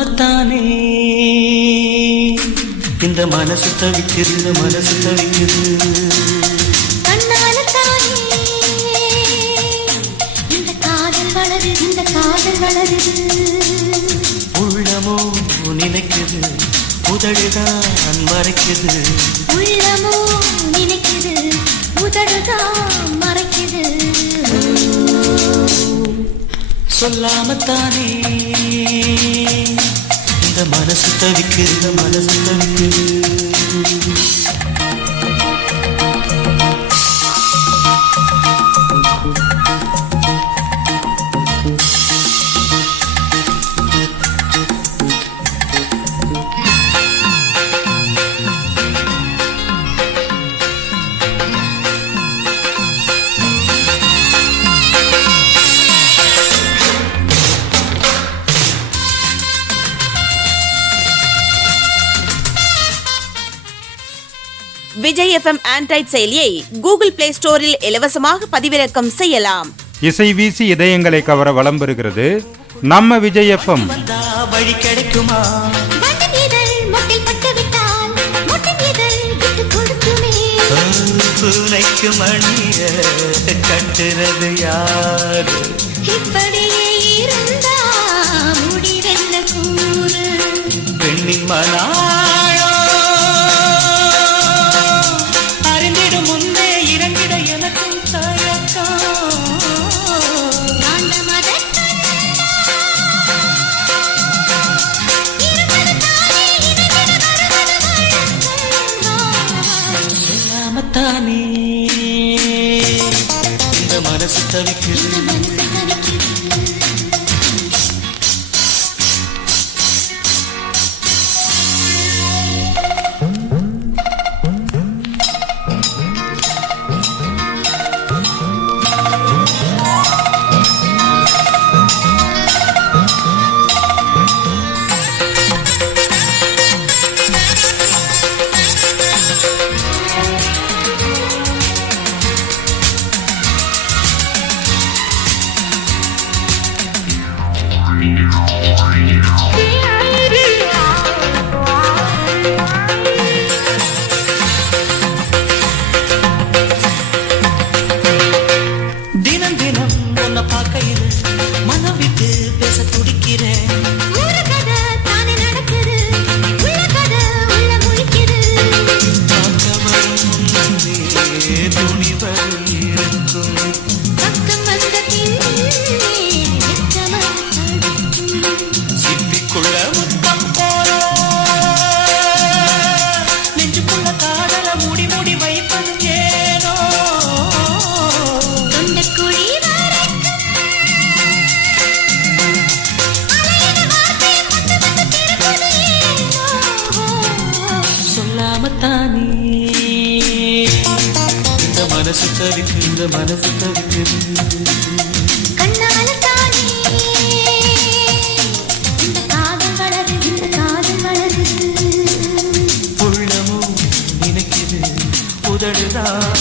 சொல்லாமத்தானே இந்த மனசு தவிக்குது மனசு தவிக்குது உள்ளமோ நினைக்குது உதடுதான் மறைக்குது உள்ளமோ நினைக்குது உதடுதான் மறைக்குது சொல்லாமத்தானே இந்த மனசு தவிக்குது மனசு தவிக்குது விஜய் FM ஆண்ட்ராய்ட் செயலியை கூகுள் பிளே ஸ்டோரில் இலவசமாக பதிவிறக்கம் செய்யலாம். இசை வீசி இதயங்களை கவர வலம் பெறுகிறது நம்ம விஜய் FM. வழி கிடைக்குமா பூனைக்கு மணிய கட்டுறது யாரு பெண்ணின் மனா தானே இந்த மனசு தவிக்குது மனசு தவிக்குது மனசு தவிக்குது கண்ணால தானே இந்த காதல் வளருது இந்த காதல் வளருது உள்ளமும் நினைக்குது உதடுதான்